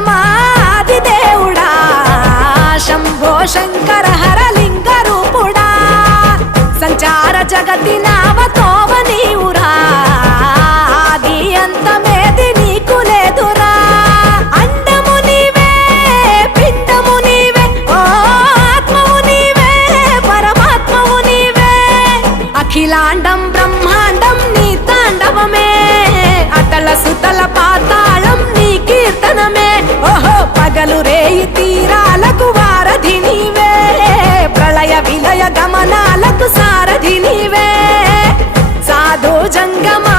జంగమాది దేవుడా శంభో శంకర హరలింగ రూపుడా సంచార జగతి నావతోవ నీవురా ఆది అంతమేది నీకు లేదురా అండము నీవే పిండము నీవే ఓ ఆత్మవు నీవే పరమాత్మవు నీవే అఖిలాండం బ్రహ్మాండం నీ తాండవమే అతల సుతల పాతాళం నీ కీర్తనమే ఓహో పగలు రేయి తీరాలకు వారధి నీవే ప్రళయ విలయ గమనాలకు సారథి నీవే సాధు జంగమా